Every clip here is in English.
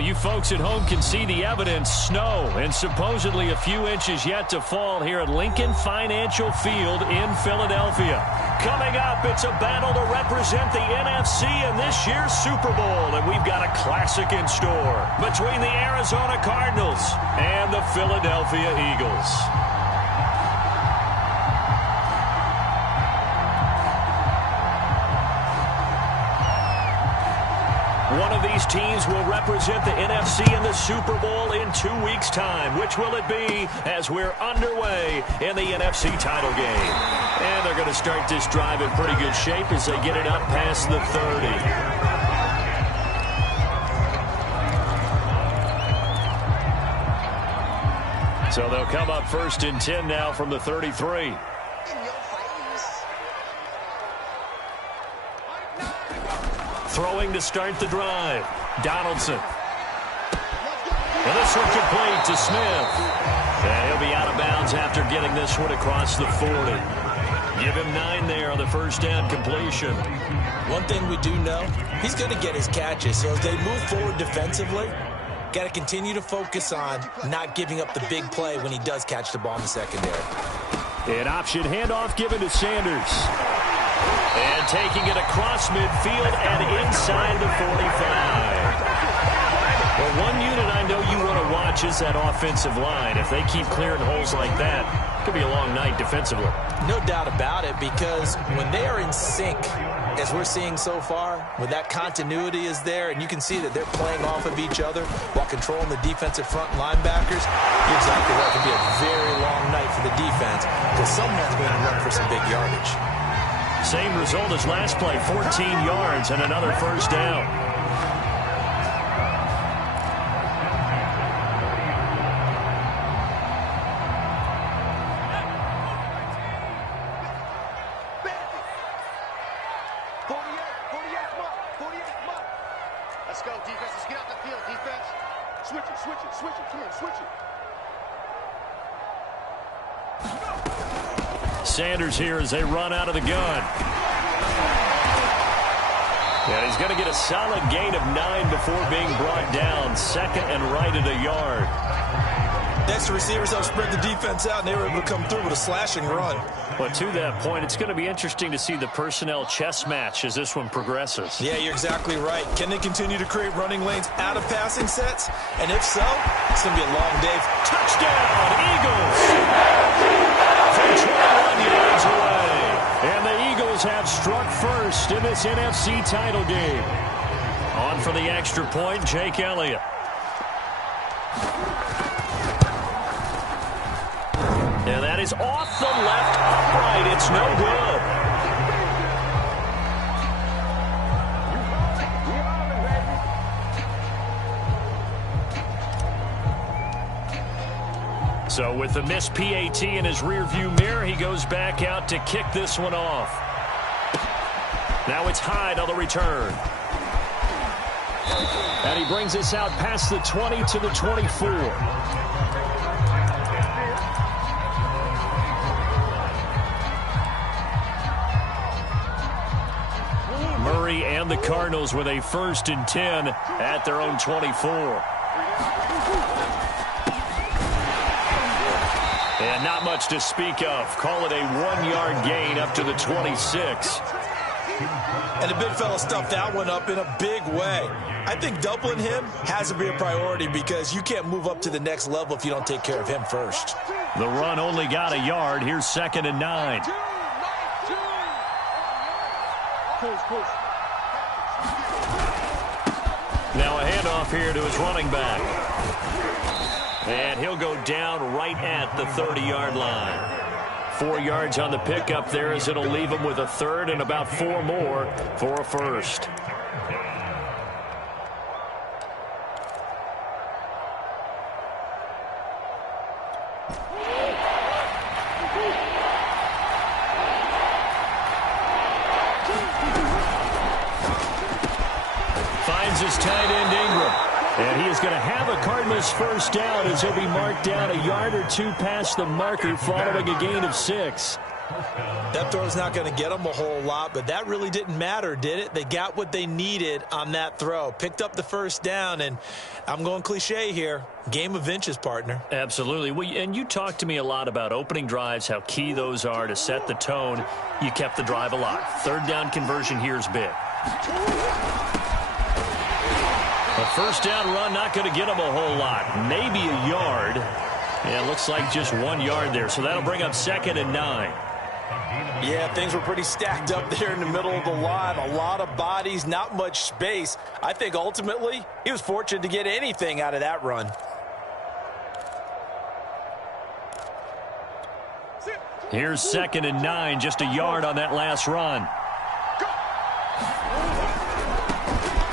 you folks at home can see the evidence. Snow and supposedly a few inches yet to fall here at Lincoln Financial Field in Philadelphia. Coming up, it's a battle to represent the NFC in this year's Super Bowl. And we've got a classic in store between the Arizona Cardinals and the Philadelphia Eagles. One of these teams will represent the NFC in the Super Bowl in 2 weeks' time. Which will it be as we're underway in the NFC title game? And they're going to start this drive in pretty good shape as they get it up past the 30. So they'll come up 1st and 10 now from the 33. Throwing to start the drive. Donaldson. And this one complete to Smith. And he'll be out of bounds after getting this one across the 40. Give him 9 there on the first down completion. One thing we do know, he's going to get his catches. So as they move forward defensively, got to continue to focus on not giving up the big play when he does catch the ball in the secondary. An option handoff given to Sanders. And taking it across midfield and inside the 45. Well, one unit I know you want to watch is that offensive line. If they keep clearing holes like that, it could be a long night defensively. No doubt about it, because when they are in sync, as we're seeing so far, when that continuity is there, and you can see that they're playing off of each other while controlling the defensive front linebackers, you're exactly right. It can be a very long night for the defense because someone's going to run for some big yardage. Same result as last play, 14 yards and another first down. Let's go, defense. Let's get out the field, defense. Switch it, switch it, switch it. Come on, switch it. Sanders here as they run out of the gun. And he's going to get a solid gain of 9 before being brought down. 2nd and right at a yard. Next receivers help spread the defense out, and they were able to come through with a slashing run. But to that point, it's going to be interesting to see the personnel chess match as this one progresses. Yeah, you're exactly right. Can they continue to create running lanes out of passing sets? And if so, it's going to be a long day. Touchdown, Eagles! From 21 yards away. And the Eagles have struck first in this NFC title game. On for the extra point, Jake Elliott. And that is off the left upright. It's no good. So with the missed PAT in his rearview mirror, he goes back out to kick this one off. Now it's Hyde on the return. And he brings us out past the 20 to the 24. Murray and the Cardinals with a 1st and 10 at their own 24. And not much to speak of. Call it a 1-yard gain up to the 26. And the big fella stuffed that one up in a big way. I think doubling him has to be a priority because you can't move up to the next level if you don't take care of him first. The run only got a yard. Here's 2nd and 9. Now a handoff here to his running back. And he'll go down right at the 30-yard line. 4 yards on the pickup there as it'll leave him with a 3rd and about 4 more for a 1st. Finds his tight end Ingram. And he is going to have a Cardinals first down as he'll be marked down a yard or 2 past the marker following a gain of 6. That throw's not going to get them a whole lot, but that really didn't matter, did it? They got what they needed on that throw. Picked up the first down, and I'm going cliche here. Game of inches, partner. Absolutely. Well, and you talked to me a lot about opening drives, how key those are to set the tone. You kept the drive alive. Third down conversion here is big. A first down run not going to get them a whole lot. Maybe a yard. Yeah, it looks like just 1 yard there. So that'll bring up 2nd and 9. Yeah, things were pretty stacked up there in the middle of the line. A lot of bodies, not much space. I think ultimately he was fortunate to get anything out of that run. Here's 2nd and 9, just a yard on that last run.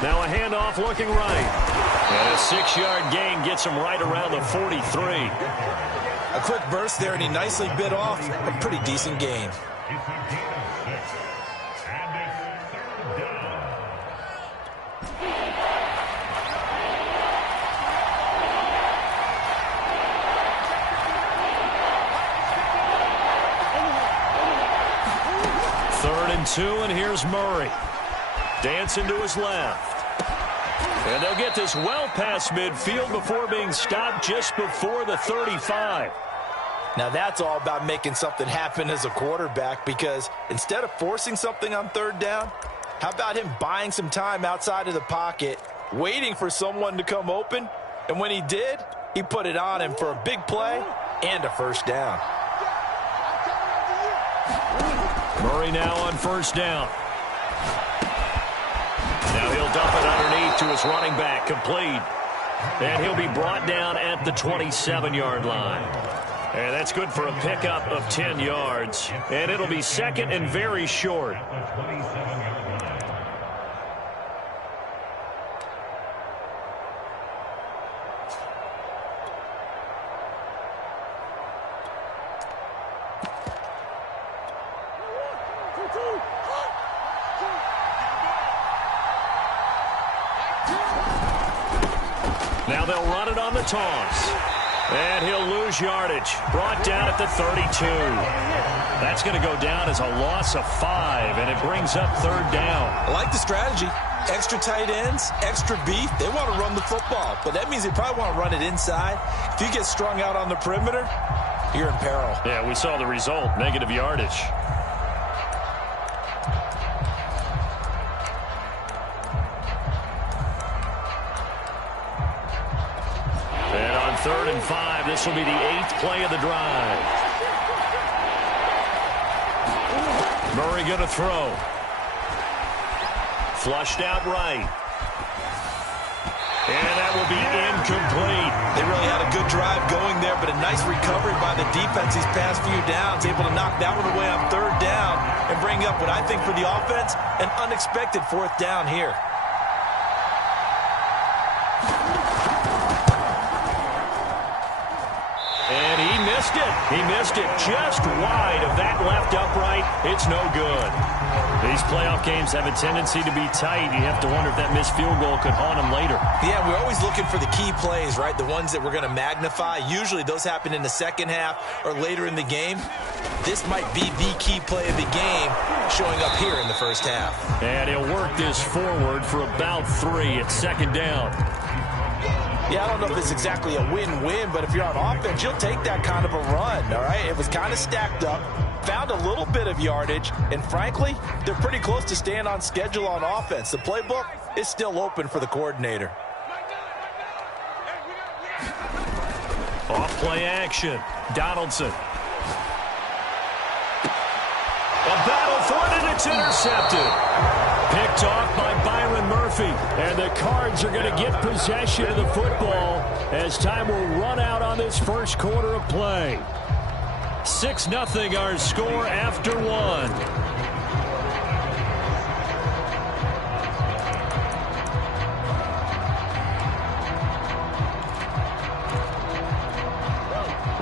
Now a handoff looking right. And a 6-yard gain gets him right around the 43. A quick burst there, and he nicely bit off a pretty decent gain. Third and 2, and here's Murray. Dancing to his left. And they'll get this well past midfield before being stopped just before the 35. Now that's all about making something happen as a quarterback, because instead of forcing something on third down, how about him buying some time outside of the pocket, waiting for someone to come open, and when he did, he put it on him for a big play and a first down. Murray now on first down. Now he'll dump it underneath to his running back, complete. And he'll be brought down at the 27-yard line. And that's good for a pickup of 10 yards. And it'll be 2nd and very short. Now they'll run it on the toss. And he'll lose yardage. Brought down at the 32. That's going to go down as a loss of 5, and it brings up third down. I like the strategy. Extra tight ends, extra beef. They want to run the football, but that means they probably want to run it inside. If you get strung out on the perimeter, you're in peril. Yeah, we saw the result, negative yardage. And on 3rd and 5, this will be the 8th play of the drive. Murray going to throw. Flushed out right. And that will be incomplete. They really had a good drive going there, but a nice recovery by the defense these past few downs, able to knock that one away on third down and bring up what I think for the offense, an unexpected 4th down here. And he missed it. He missed it just wide of that left upright. It's no good. These playoff games have a tendency to be tight. You have to wonder if that missed field goal could haunt them later. Yeah, we're always looking for the key plays, right? The ones that we're going to magnify. Usually those happen in the second half or later in the game. This might be the key play of the game showing up here in the first half. And he'll work this forward for about 3 at 2nd down. Yeah, I don't know if it's exactly a win-win, but if you're on offense, you'll take that kind of a run, all right? It was kind of stacked up, found a little bit of yardage, and frankly, they're pretty close to staying on schedule on offense. The playbook is still open for the coordinator. Off play action. Donaldson. A battle for it, and it's intercepted. Picked off by Byron Murphy. And the Cards are going to get possession of the football as time will run out on this first quarter of play. 6-0 our score after 1.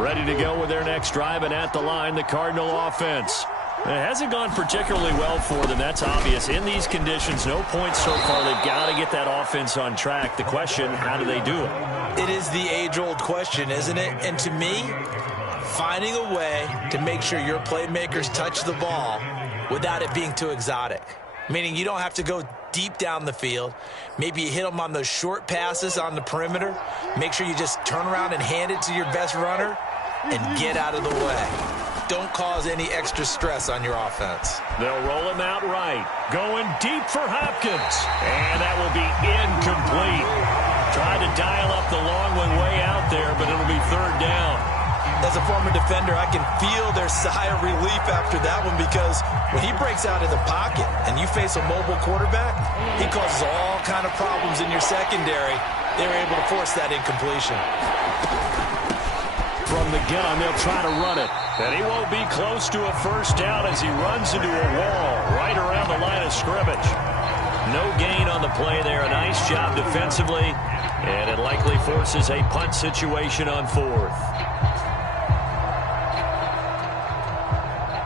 Ready to go with their next drive, and at the line, the Cardinal offense. It hasn't gone particularly well for them, that's obvious. In these conditions, no points so far. They've got to get that offense on track. The question, how do they do it? It is the age-old question, isn't it? And to me, finding a way to make sure your playmakers touch the ball without it being too exotic. Meaning you don't have to go deep down the field. Maybe you hit them on those short passes on the perimeter. Make sure you just turn around and hand it to your best runner and get out of the way. Don't cause any extra stress on your offense. They'll roll him out right. Going deep for Hopkins. And that will be incomplete. Tried to dial up the long one way out there, but it'll be third down. As a former defender, I can feel their sigh of relief after that one, because when he breaks out of the pocket and you face a mobile quarterback, he causes all kind of problems in your secondary. They were able to force that incompletion. From the gun, they'll try to run it. And he won't be close to a first down as he runs into a wall right around the line of scrimmage. No gain on the play there. A nice job defensively. And it likely forces a punt situation on fourth.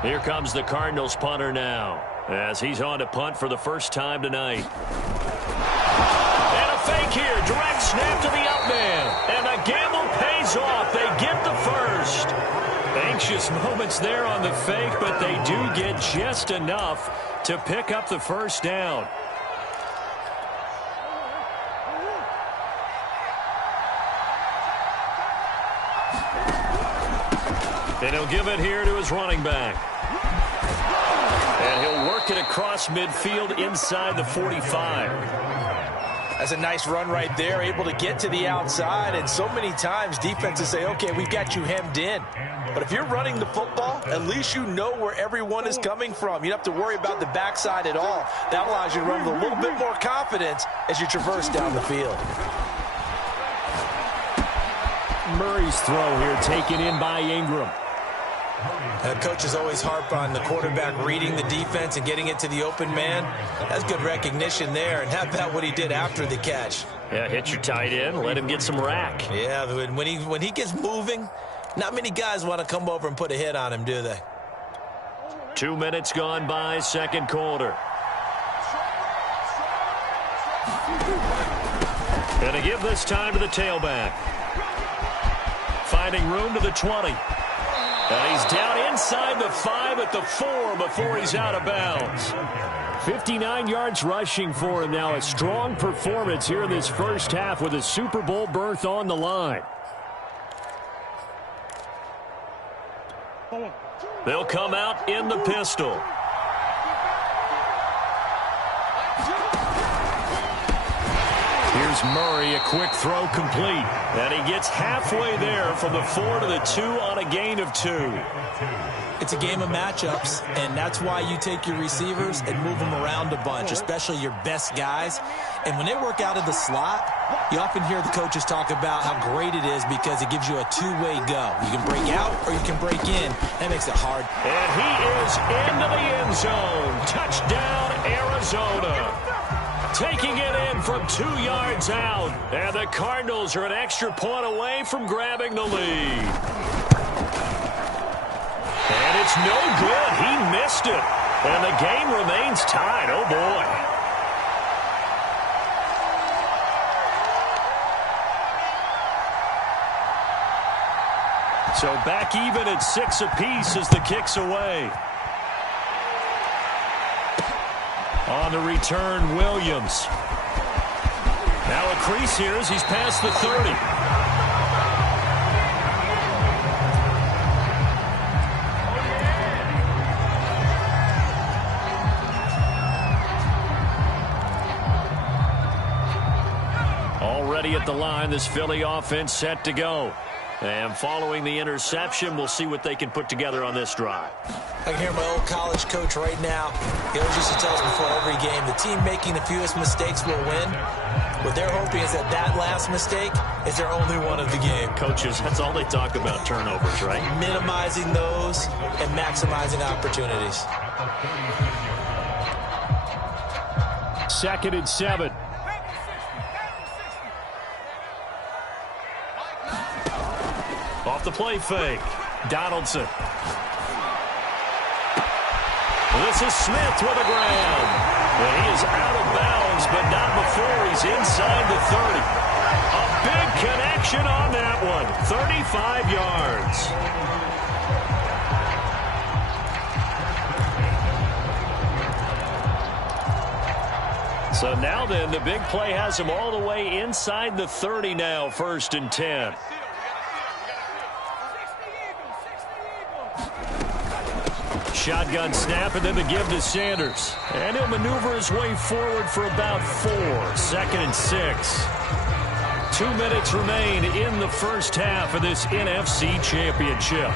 Here comes the Cardinals punter now, as he's on to punt for the first time tonight. And a fake here. Direct snap to the out man. And the gamble pays off. They get the first. Anxious moments there on the fake, but they do get just enough to pick up the first down. And he'll give it here to his running back. And he'll work it across midfield inside the 45. That's a nice run right there, able to get to the outside. And so many times defenses say, okay, we've got you hemmed in. But if you're running the football, at least you know where everyone is coming from. You don't have to worry about the backside at all. That allows you to run with a little bit more confidence as you traverse down the field. Murray's throw here taken in by Ingram. Coaches always harp on the quarterback reading the defense and getting it to the open man. That's good recognition there. And how about what he did after the catch? Yeah, hit your tight end, let him get some rack. Yeah, when he gets moving, not many guys want to come over and put a hit on him, do they? 2 minutes gone by, second quarter. And to give this time to the tailback. Finding room to the 20. And he's down inside the 5 at the 4 before he's out of bounds. 59 yards rushing for him now. A strong performance here in this first half with a Super Bowl berth on the line. They'll come out in the pistol. Here's Murray, a quick throw complete. And he gets halfway there from the 4 to the 2 on a gain of 2. It's a game of matchups, and that's why you take your receivers and move them around a bunch, especially your best guys. And when they work out of the slot, you often hear the coaches talk about how great it is because it gives you a two-way go. You can break out or you can break in. That makes it hard. And he is into the end zone. Touchdown, Arizona. Taking it in from 2 yards out. And the Cardinals are an extra point away from grabbing the lead. And it's no good. He missed it. And the game remains tied. Oh, boy. So back even at 6 apiece as the kick's away. On the return, Williams. Now a crease here as he's past the 30. Already at the line, this Philly offense set to go. And following the interception, we'll see what they can put together on this drive. I can hear my old college coach right now. He always used to tell us before every game, the team making the fewest mistakes will win. What they're hoping is that last mistake is their only one of the game. Coaches, that's all they talk about, turnovers, right? Minimizing those and maximizing opportunities. 2nd and 7. Off the play fake. Donaldson. This is Smith with a grab. And he is out of bounds, but not before he's inside the 30. A big connection on that one. 35 yards. So now then, the big play has him all the way inside the 30 now, 1st and 10. Shotgun snap, and then the give to Sanders. And he'll maneuver his way forward for about 4. 2nd and 6. 2 minutes remain in the first half of this NFC Championship.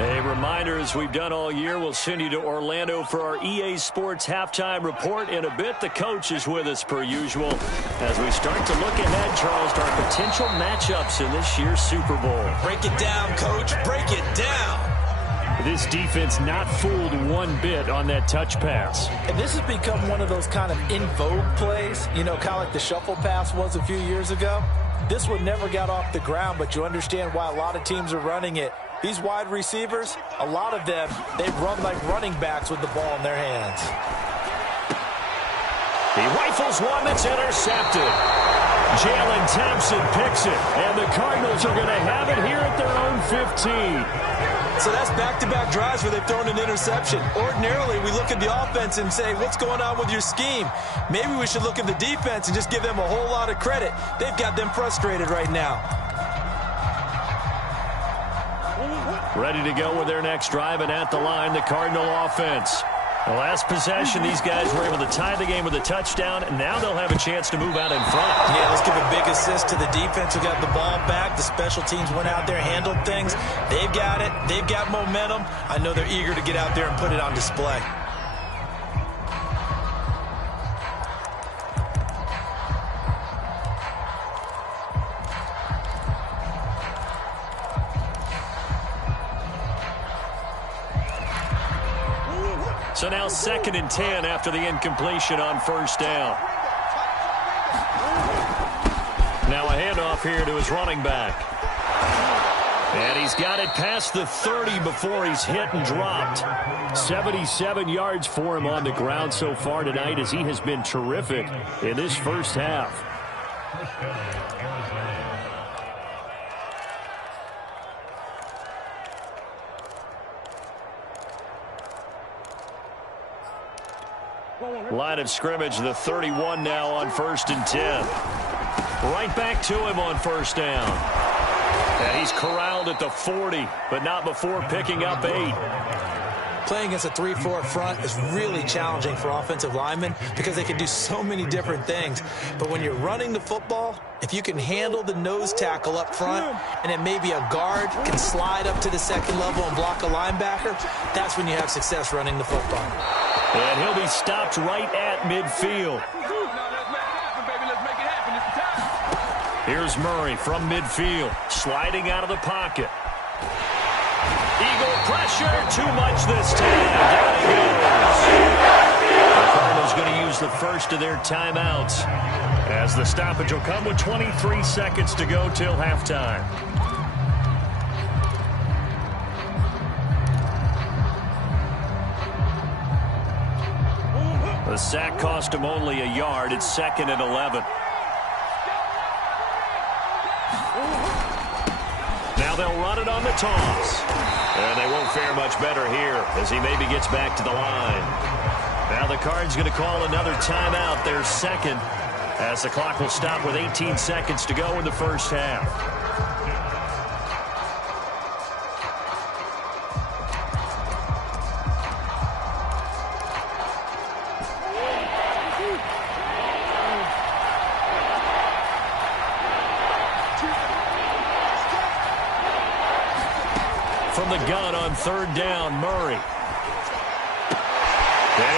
A reminder, as we've done all year, we'll send you to Orlando for our EA Sports halftime report in a bit. The coach is with us per usual as we start to look ahead, Charles, to our potential matchups in this year's Super Bowl. Break it down, Coach. Break it down. This defense not fooled one bit on that touch pass. And this has become one of those kind of in vogue plays, you know, kind of like the shuffle pass was a few years ago. This one never got off the ground, but you understand why a lot of teams are running it. These wide receivers, a lot of them, they run like running backs with the ball in their hands. He rifles one that's intercepted. Jalen Thompson picks it, and the Cardinals are going to have it here at their own 15. So that's back-to-back drives where they've thrown an interception. Ordinarily, we look at the offense and say, what's going on with your scheme? Maybe we should look at the defense and just give them a whole lot of credit. They've got them frustrated right now. Ready to go with their next drive, and at the line, the Cardinal offense. The last possession, these guys were able to tie the game with a touchdown, and now they'll have a chance to move out in front. Yeah, let's give a big assist to the defense who got the ball back. The special teams went out there, handled things. They've got it. They've got momentum. I know they're eager to get out there and put it on display. So now 2nd and 10 after the incompletion on 1st down. Now a handoff here to his running back. And he's got it past the 30 before he's hit and dropped. 77 yards for him on the ground so far tonight as he has been terrific in this first half. Line of scrimmage, the 31 now on 1st and 10. Right back to him on 1st down. And he's corralled at the 40, but not before picking up 8. Playing against a 3-4 front is really challenging for offensive linemen because they can do so many different things. But when you're running the football, if you can handle the nose tackle up front and then maybe a guard can slide up to the 2nd level and block a linebacker, that's when you have success running the football. And he'll be stopped right at midfield. Here's Murray from midfield, sliding out of the pocket. Eagle pressure, too much this time. Down he goes. The Cardinals going to use the first of their timeouts as the stoppage will come with 23 seconds to go till halftime. The sack cost him only a yard. It's 2nd and 11. Now they'll run it on the toss. And they won't fare much better here as he maybe gets back to the line. Now the Cards going to call another timeout, their 2nd, as the clock will stop with 18 seconds to go in the first half. From the gun on 3rd down, Murray.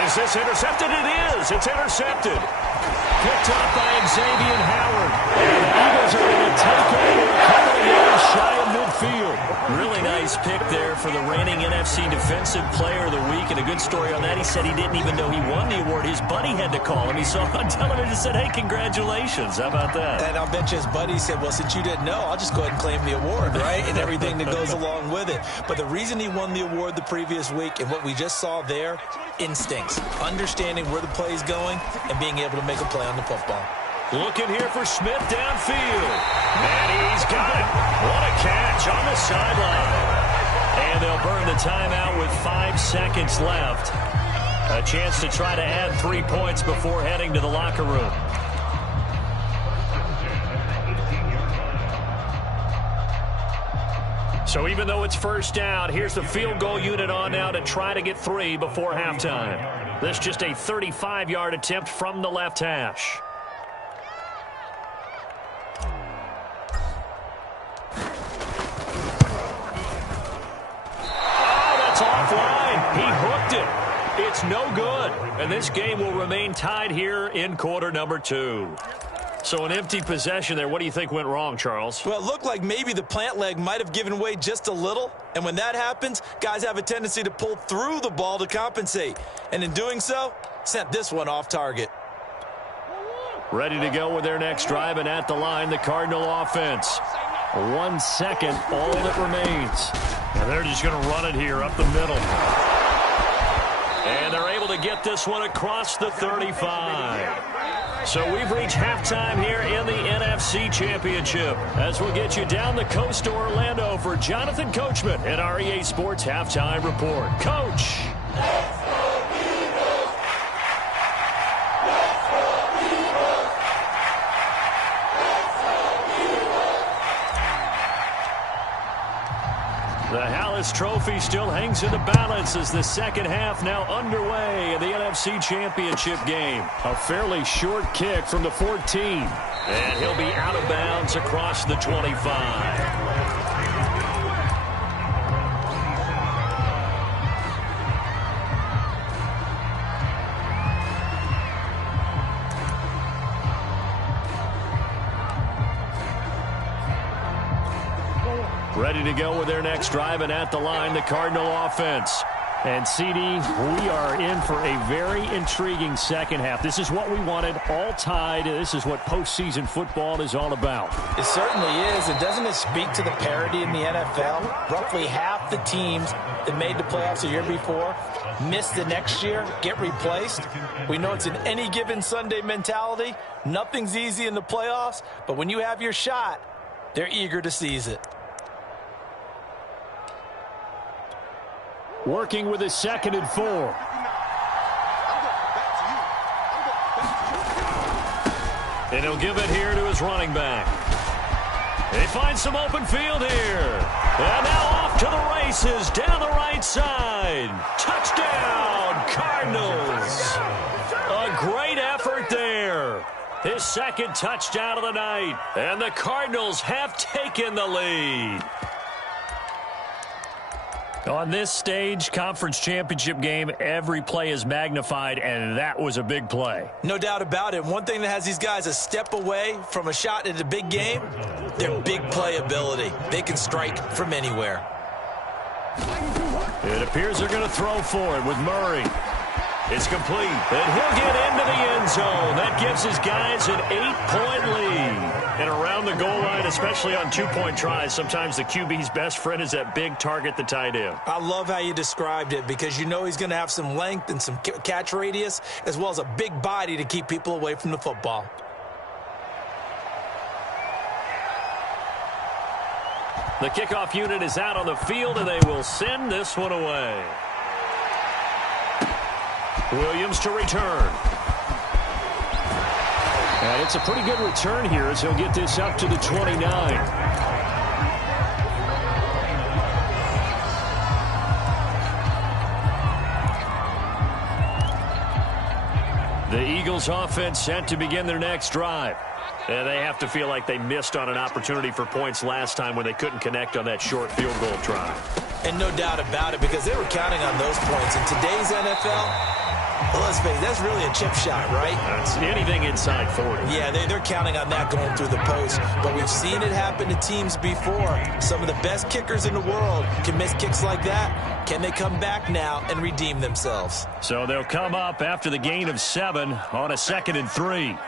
Is this intercepted? It is. It's intercepted. Picked up by Xavier Howard. And the Eagles are going to take over a couple of yards shy of midfield. Really nice pick there for the reigning NFC Defensive Player of the Week. And a good story on that. He said he didn't even know he won the award. His buddy had to call him. He saw him on television and said, hey, congratulations. How about that? And I'll bet you his buddy said, well, since you didn't know, I'll just go ahead and claim the award, right? And everything that goes along with it. But the reason he won the award the previous week and what we just saw there, instincts, understanding where the play is going and being able to make a play on the football. Looking here for Smith downfield. And he's got it. What a catch on the sideline. And they'll burn the timeout with 5 seconds left. A chance to try to add 3 points before heading to the locker room. So even though it's first down, here's the field goal unit on now to try to get 3 before halftime. This just a 35-yard attempt from the left hash. Oh, that's offline. He hooked it. It's no good. And this game will remain tied here in quarter number 2. So an empty possession there. What do you think went wrong, Charles? Well, it looked like maybe the plant leg might have given way just a little. And when that happens, guys have a tendency to pull through the ball to compensate. And in doing so, sent this one off target. Ready to go with their next drive, and at the line, the Cardinal offense. 1 second, all that remains. And they're just going to run it here up the middle. And they're able to get this one across the 35. So we've reached halftime here in the NFC Championship, as we'll get you down the coast to Orlando for Jonathan Coachman at our EA Sports Halftime Report. Coach. The Hallis Trophy still hangs in the balance as the second half now underway in the NFC Championship game. A fairly short kick from the 14. And he'll be out of bounds across the 25. Ready to go with their next drive, and at the line, the Cardinal offense. And, CD, we are in for a very intriguing second half. This is what we wanted, all tied. This is what postseason football is all about. It certainly is. And doesn't it speak to the parity in the NFL? Roughly half the teams that made the playoffs the year before miss the next year, get replaced. We know it's an any given Sunday mentality. Nothing's easy in the playoffs, but when you have your shot, they're eager to seize it. Working with a 2nd and 4. And he'll give it here to his running back. He finds some open field here. And now off to the races down the right side. Touchdown, Cardinals. A great effort there. His 2nd touchdown of the night. And the Cardinals have taken the lead. On this stage, conference championship game, every play is magnified, and that was a big play. No doubt about it. One thing that has these guys a step away from a shot at a big game, their big play ability. They can strike from anywhere. It appears they're going to throw for it with Murray. It's complete, and he'll get into the end zone. That gives his guys an 8-point lead. And around the goal line, especially on 2-point tries, sometimes the QB's best friend is that big target, the tight end. I love how you described it, because you know he's going to have some length and some catch radius, as well as a big body to keep people away from the football. The kickoff unit is out on the field, and they will send this one away. Williams to return. And it's a pretty good return here as he'll get this up to the 29. The Eagles offense set to begin their next drive. And they have to feel like they missed on an opportunity for points last time when they couldn't connect on that short field goal try. And no doubt about it, because they were counting on those points. In today's NFL, well, let's face it, that's really a chip shot, right? That's anything inside 40. Yeah, they're counting on that going through the post. But we've seen it happen to teams before. Some of the best kickers in the world can miss kicks like that. Can they come back now and redeem themselves? So they'll come up after the gain of 7 on a 2nd and 3.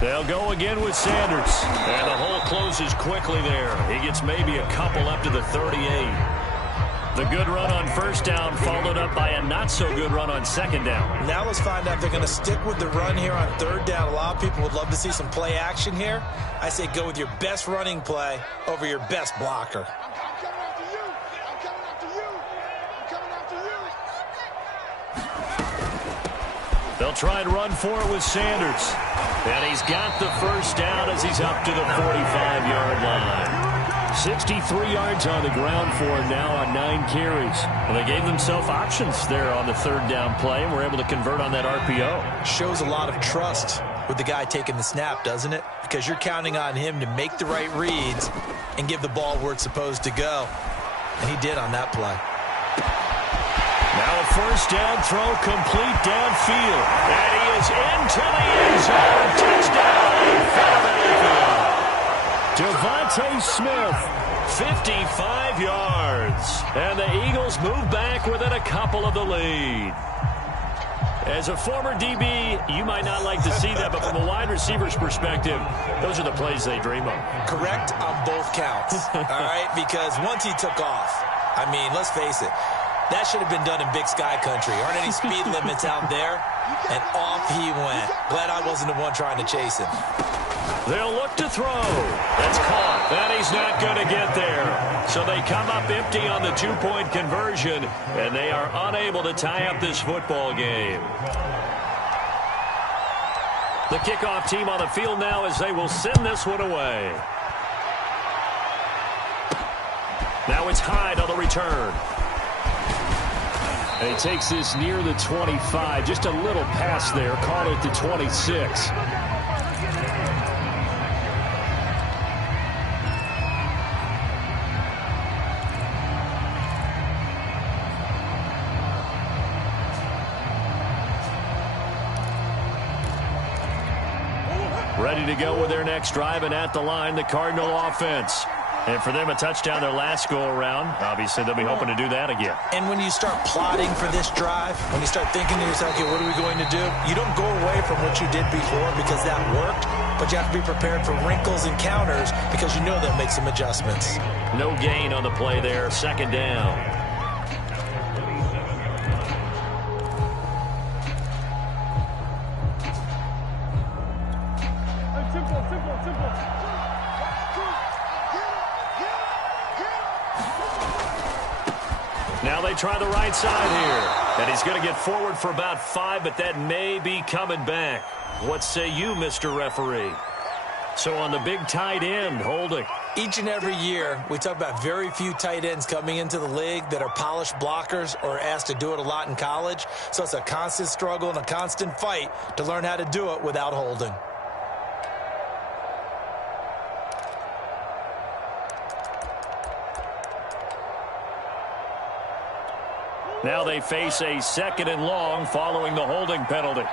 They'll go again with Sanders. And the hole closes quickly there. He gets maybe a couple up to the 38. The good run on first down followed up by a not-so-good run on second down. Now let's find out if they're going to stick with the run here on third down. A lot of people would love to see some play action here. I say go with your best running play over your best blocker. I'm coming after you. I'm coming after you. I'm coming after you. They'll try and run for it with Sanders. And he's got the first down as he's up to the 45-yard line. 63 yards on the ground for him now on 9 carries. And they gave themselves options there on the third down play and were able to convert on that RPO. Shows a lot of trust with the guy taking the snap, doesn't it? Because you're counting on him to make the right reads and give the ball where it's supposed to go. And he did on that play. Now a first down throw complete downfield. And he is into the end zone. Touchdown, Philadelphia. Devontae Smith, 55 yards. And the Eagles move back within a couple of the lead. As a former DB, you might not like to see that, but from a wide receiver's perspective, those are the plays they dream of. Correct on both counts, all right? Because once he took off, I mean, let's face it, that should have been done in Big Sky Country. Aren't any speed limits out there? And off he went. Glad I wasn't the one trying to chase him. They'll look to throw. That's caught. And he's not going to get there. So they come up empty on the two-point conversion, and they are unable to tie up this football game. The kickoff team on the field now as they will send this one away. Now it's Hyde on the return. And he takes this near the 25. Just a little pass there. Caught it to 26. Ready to go with their next drive, and at the line, the Cardinal offense. And for them, a touchdown their last go-around. Obviously, they'll be hoping to do that again. And when you start plotting for this drive, when you start thinking to yourself, okay, what are we going to do? You don't go away from what you did before because that worked, but you have to be prepared for wrinkles and counters because you know they'll make some adjustments. No gain on the play there. Second down. Now they try the right side here. And he's going to get forward for about 5, but that may be coming back. What say you, Mr. Referee? So on the big tight end, holding. Each and every year, we talk about very few tight ends coming into the league that are polished blockers or asked to do it a lot in college. So it's a constant struggle and a constant fight to learn how to do it without holding. Now they face a second and long following the holding penalty.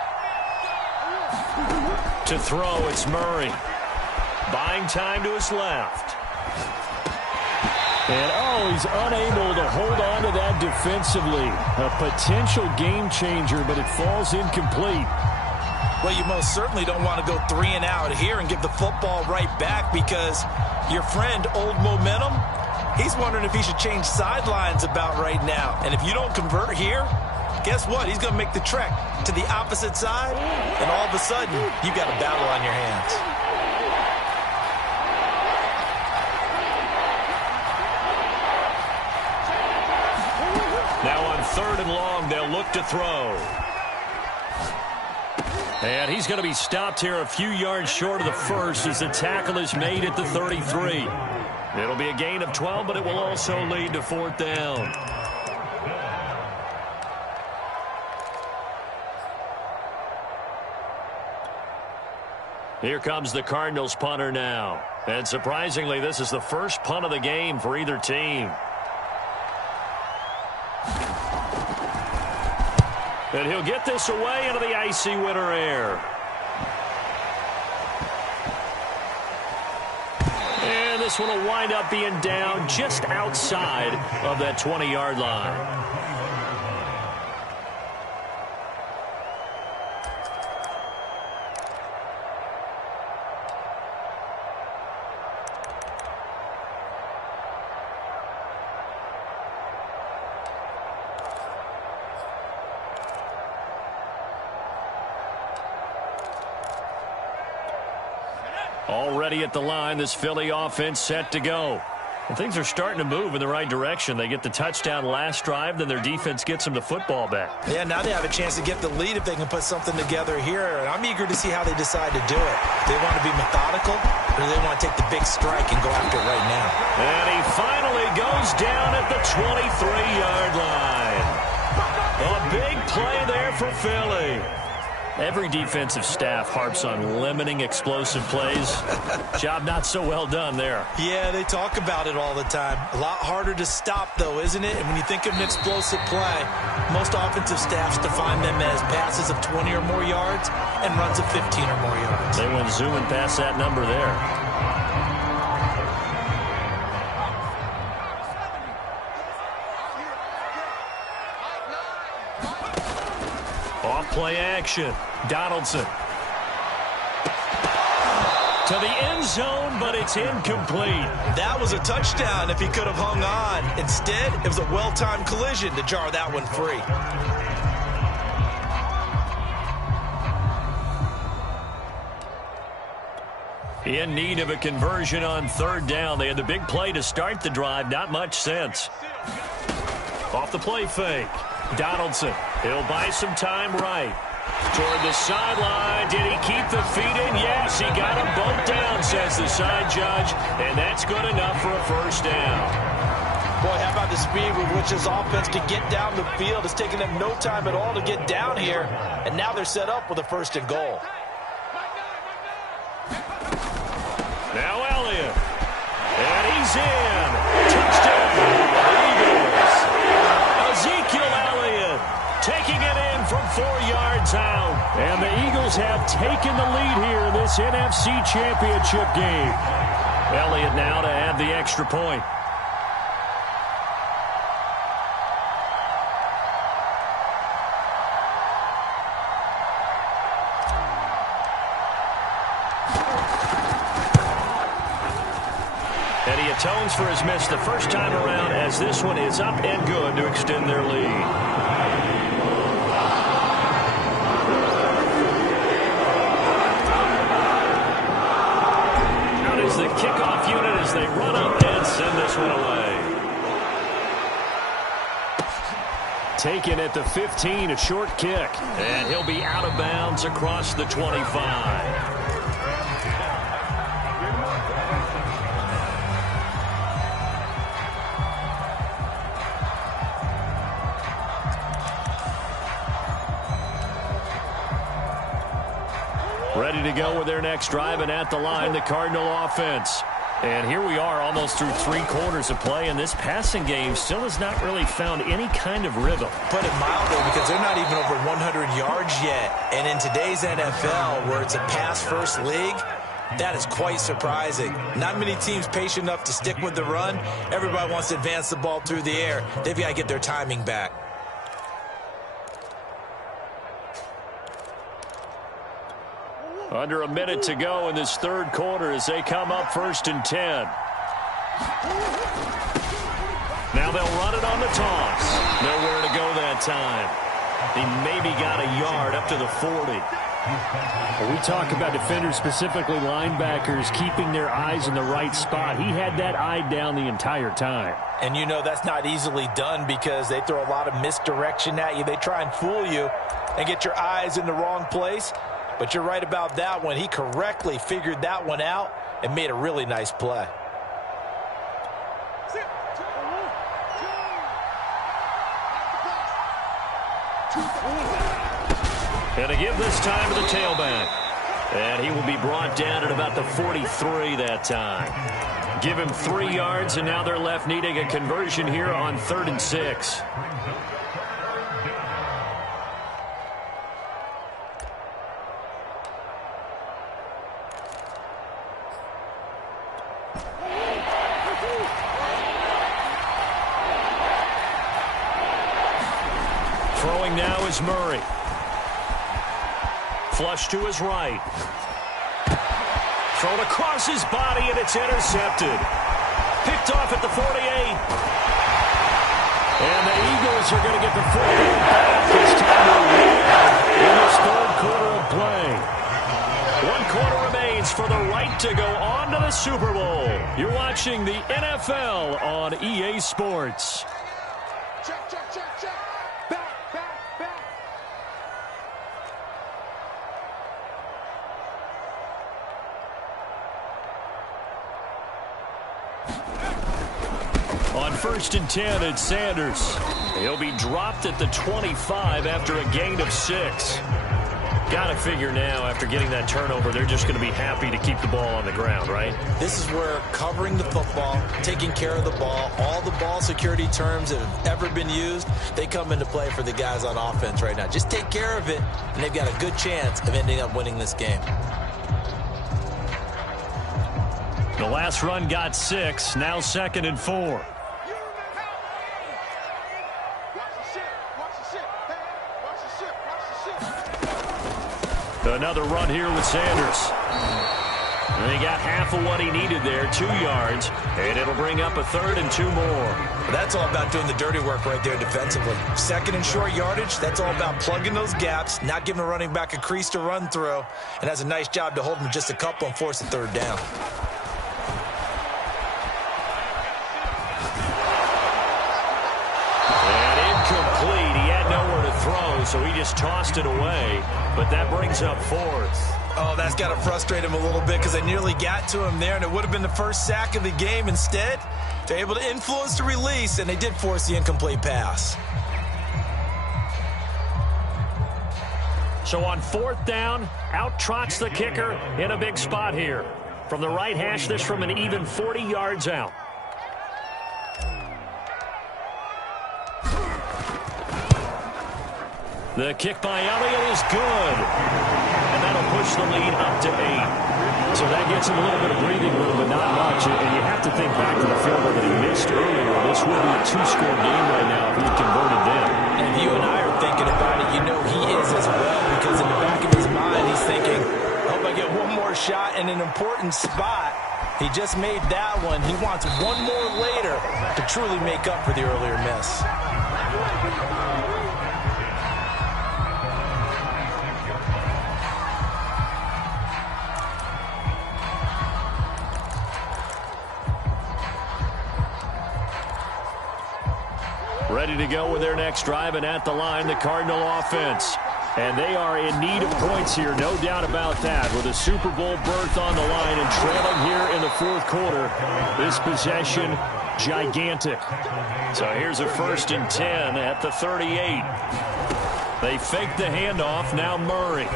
To throw, it's Murray. Buying time to his left. And, he's unable to hold on to that defensively. A potential game changer, but it falls incomplete. Well, you most certainly don't want to go 3 and out here and give the football right back because your friend, Old Momentum, he's wondering if he should change sidelines about right now. And if you don't convert here, guess what? He's going to make the trek to the opposite side, and all of a sudden, you got a battle on your hands. Now on 3rd and long, they'll look to throw. And he's going to be stopped here a few yards short of the first as the tackle is made at the 33. It'll be a gain of 12, but it will also lead to 4th down. Here comes the Cardinals punter now. And surprisingly, this is the first punt of the game for either team. And he'll get this away into the icy winter air. And this one will wind up being down just outside of that 20-yard line. Already at the line, this Philly offense set to go. And things are starting to move in the right direction. They get the touchdown last drive, then their defense gets them the football back. Yeah, now they have a chance to get the lead if they can put something together here. And I'm eager to see how they decide to do it. Do they want to be methodical, or do they want to take the big strike and go after it right now? And he finally goes down at the 23-yard line. A big play there for Philly. Every defensive staff harps on limiting explosive plays. Job not so well done there. Yeah, they talk about it all the time. A lot harder to stop, though, isn't it? And when you think of an explosive play, most offensive staffs define them as passes of 20 or more yards and runs of 15 or more yards. They went zooming past that number there. Play action. Donaldson. To the end zone, but it's incomplete. That was a touchdown if he could have hung on. Instead, it was a well-timed collision to jar that one free. In need of a conversion on third down. They had the big play to start the drive. Not much sense. Off the play fake. Donaldson. He'll buy some time right. Toward the sideline. Did he keep the feet in? Yes, he got them both down, says the side judge. And that's good enough for a first down. Boy, how about the speed with which this offense can get down the field? It's taken them no time at all to get down here. And now they're set up with a first and goal. Now Elliott. And he's in. Touchdown. Eagles. Ezekiel Elliott taking it in from 4 yards out. And the Eagles have taken the lead here in this NFC Championship game. Elliott now to add the extra point. And he atones for his miss the first time around, as this one is up and good to extend their lead. The kickoff unit as they run up and send this one away. Taken at the 15, a short kick. And he'll be out of bounds across the 25. Ready to go with their next drive, and at the line, the Cardinal offense. And here we are almost through 3 quarters of play, and this passing game still has not really found any kind of rhythm. Put it mildly, because they're not even over 100 yards yet. And in today's NFL, where it's a pass-first league, that is quite surprising. Not many teams patient enough to stick with the run. Everybody wants to advance the ball through the air. They've got to get their timing back. Under a minute to go in this third quarter as they come up 1st and 10. Now they'll run it on the toss. Nowhere to go that time. He maybe got a yard up to the 40. We talk about defenders, specifically linebackers, keeping their eyes in the right spot. He had that eye down the entire time. And you know that's not easily done because they throw a lot of misdirection at you. They try and fool you and get your eyes in the wrong place. But you're right about that one. He correctly figured that one out and made a really nice play. And to give this time to the tailback. And he will be brought down at about the 43 that time. Give him 3 yards, and now they're left needing a conversion here on 3rd and 6. Throwing now is Murray. Flush to his right. Thrown across his body, and it's intercepted. Picked off at the 48. And the Eagles are going to get the football back. It's time to win in this third quarter of play. 1 quarter remains for the right set to go on to the Super Bowl. You're watching the NFL on EA Sports. Check, check, check, check. Back, back, back. On 1st and 10, it's Sanders. He'll be dropped at the 25 after a gain of 6. Got to figure now, after getting that turnover, they're just going to be happy to keep the ball on the ground, right? This is where covering the football, taking care of the ball, all the ball security terms that have ever been used, they come into play for the guys on offense right now. Just take care of it, and they've got a good chance of ending up winning this game. The last run got 6, now 2nd and 4. Another run here with Sanders. And he got half of what he needed there, 2 yards, and it'll bring up a 3rd and 2 more. That's all about doing the dirty work right there defensively. 2nd and short yardage, that's all about plugging those gaps, not giving a running back a crease to run through, and has a nice job to hold him just a couple and force a 3rd down. So he just tossed it away, but that brings up 4th. Oh, that's got to frustrate him a little bit because they nearly got to him there, and it would have been the first sack of the game. Instead, they're able to influence the release, and they did force the incomplete pass. So on 4th down, out trots the kicker in a big spot here. From the right hash, this from an even 40 yards out. The kick by Elliott is good. And that'll push the lead up to 8. So that gets him a little bit of breathing room, but not much. And you have to think back to the field goal that he missed earlier. This would be a 2-score game right now if he had converted them. And you and I are thinking about it. You know he is as well, because in the back of his mind, he's thinking, I hope I get one more shot in an important spot. He just made that one. He wants one more later to truly make up for the earlier miss. Ready to go with their next drive, and at the line, the Cardinal offense. And they are in need of points here, no doubt about that. With a Super Bowl berth on the line and trailing here in the 4th quarter, this possession, gigantic. So here's a 1st and 10 at the 38. They fake the handoff, now Murray.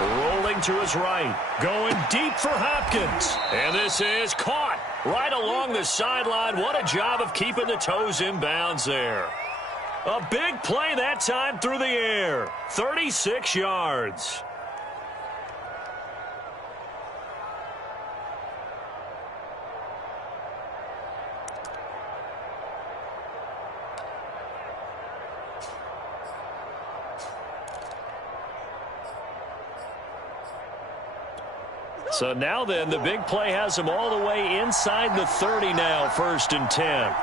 Rolling to his right, going deep for Hopkins. And this is caught right along the sideline. What a job of keeping the toes in bounds there. A big play that time through the air. 36 yards. So now then, the big play has him all the way inside the 30 now, 1st and 10.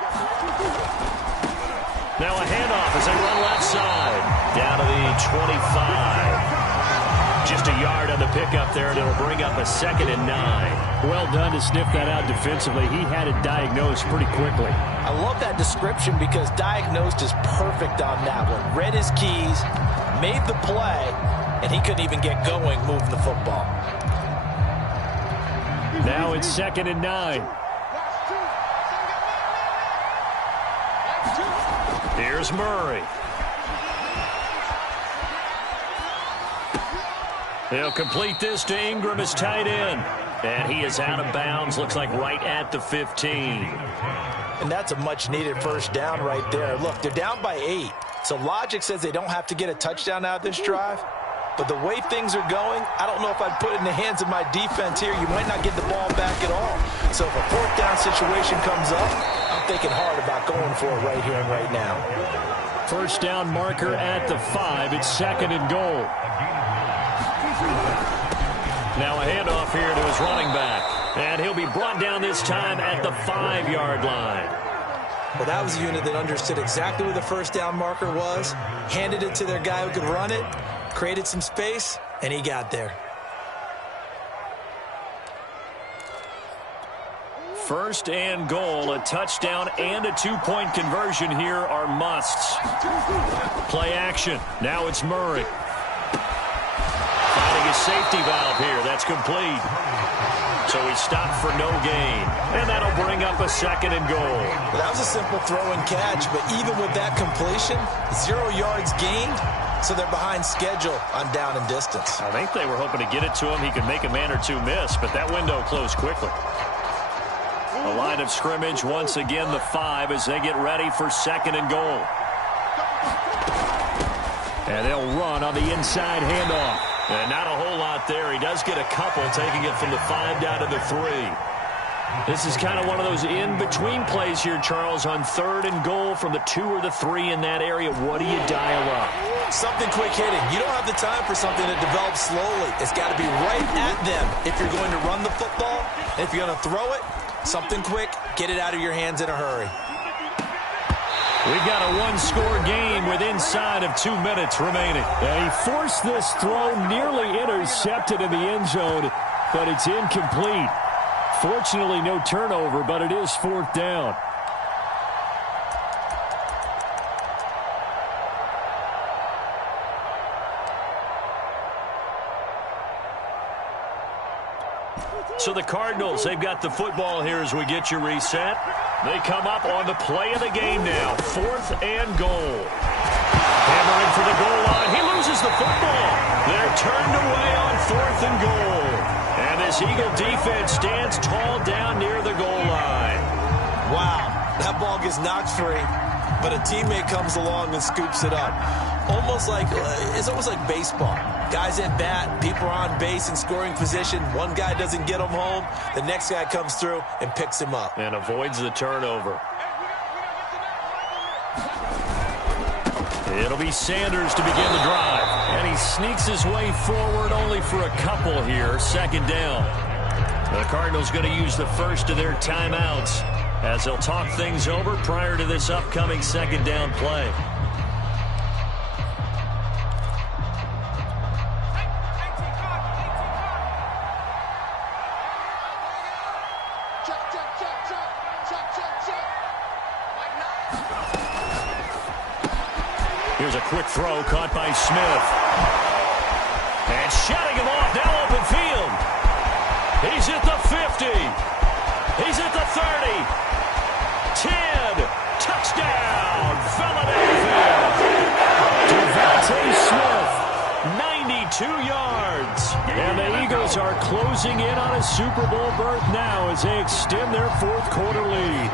Now a handoff as they run left side. Down to the 25. Just a yard on the pickup there, and it'll bring up a 2nd and 9. Well done to sniff that out defensively. He had it diagnosed pretty quickly. I love that description because diagnosed is perfect on that one. Read his keys, made the play, and he couldn't even get going moving the football. Now it's 2nd and 9. Here's Murray. He'll complete this to Ingram as tight end. And he is out of bounds, looks like right at the 15. And that's a much-needed 1st down right there. Look, they're down by 8. So logic says they don't have to get a touchdown out of this drive. But the way things are going, I don't know if I'd put it in the hands of my defense here. You might not get the ball back at all. So if a 4th down situation comes up, I'm thinking hard about going for it right here and right now. 1st down marker at the 5. It's 2nd and goal. Now a handoff here to his running back. And he'll be brought down this time at the 5-yard line. Well, that was a unit that understood exactly where the 1st down marker was, handed it to their guy who could run it, created some space, and he got there. First and goal, a touchdown and a two-point conversion here are musts. Play action. Now it's Murray. Finding a safety valve here. That's complete. So he stopped for no gain. And that'll bring up a second and goal. That was a simple throw and catch, but even with that completion, 0 yards gained, so they're behind schedule on down and distance. I think they were hoping to get it to him. He could make a man or two miss, but that window closed quickly. A line of scrimmage, once again the 5 as they get ready for second and goal. And they'll run on the inside handoff. And not a whole lot there. He does get a couple, taking it from the 5 down to the 3. This is kind of one of those in-between plays here, Charles, on third and goal from the 2 or the 3 in that area. What do you dial up? Something quick hitting. You don't have the time for something that develops slowly. It's got to be right at them if you're going to run the football. And if you're going to throw it, something quick, get it out of your hands in a hurry. We've got a one-score game with inside of 2 minutes remaining. And he forced this throw, nearly intercepted in the end zone, but it's incomplete. Fortunately, no turnover, but it is fourth down. So the Cardinals, they've got the football here as we get you reset. They come up on the play of the game now. 4th and goal. Hammering for the goal line. He loses the football. They're turned away on 4th and goal. And this Eagle defense stands tall down near the goal line. Wow, that ball gets knocked free, but a teammate comes along and scoops it up. It's almost like baseball. Guys at bat, people are on base in scoring position. One guy doesn't get him home. The next guy comes through and picks him up. And avoids the turnover. It'll be Sanders to begin the drive. And he sneaks his way forward only for a couple here. Second down. The Cardinals going to use the first of their timeouts as they'll talk things over prior to this upcoming second down play. Here's a quick throw caught by Smith. And shutting him off, now open field. He's at the 50. He's at the 30. 10. Touchdown, Philadelphia. Devontae Smith, 92 yards. And the Eagles are closing in on a Super Bowl berth now as they extend their fourth quarter lead.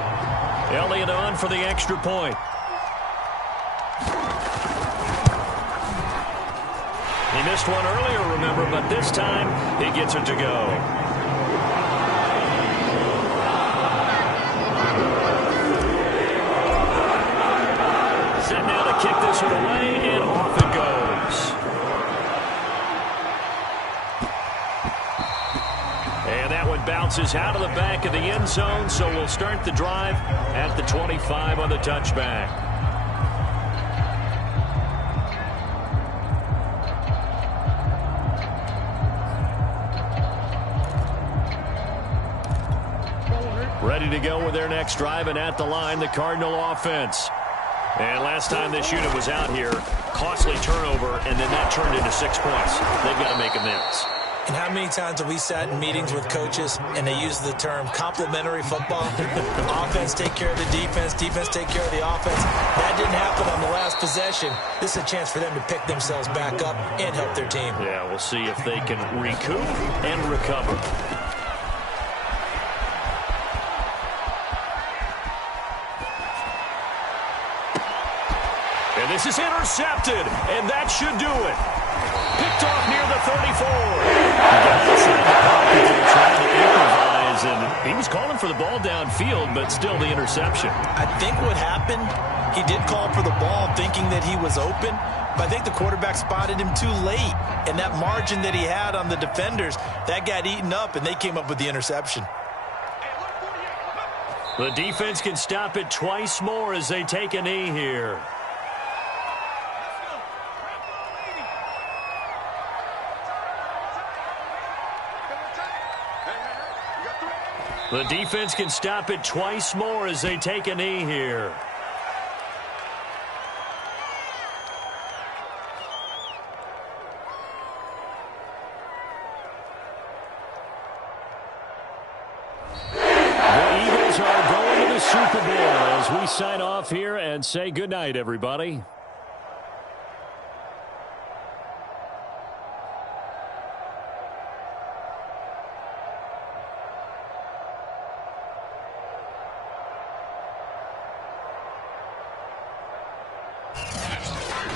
Elliott on for the extra point. He missed one earlier, remember, but this time he gets it to go. Set now to kick this one away, and off it goes. And that one bounces out of the back of the end zone, so we'll start the drive at the 25 on the touchback. Ready to go with their next drive, and at the line, the Cardinal offense. And last time this unit was out here, costly turnover, and then that turned into 6 points. They've got to make amends. And how many times have we sat in meetings with coaches and they use the term complementary football? Offense take care of the defense, defense take care of the offense. That didn't happen on the last possession. This is a chance for them to pick themselves back up and help their team. Yeah, we'll see if they can recoup and recover. And this is intercepted, and that should do it. Picked off near the 34. He got inside the pocket there trying to improvise, and he was calling for the ball downfield, but still the interception. I think what happened, he did call for the ball thinking that he was open, but I think the quarterback spotted him too late, and that margin that he had on the defenders, that got eaten up, and they came up with the interception. The defense can stop it twice more as they take a knee here. The defense can stop it twice more as they take a knee here. The Eagles are going to the Super Bowl as we sign off here and say goodnight, everybody.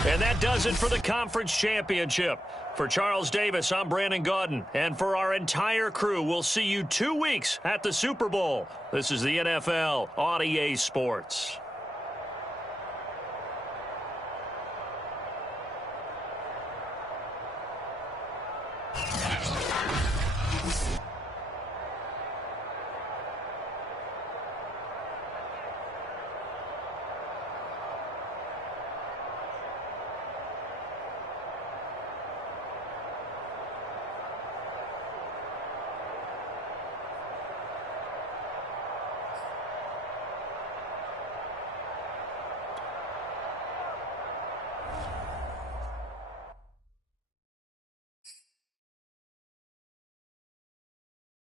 And that does it for the conference championship. For Charles Davis, I'm Brandon Gaudin. And for our entire crew, we'll see you 2 weeks at the Super Bowl. This is the NFL on EA Sports.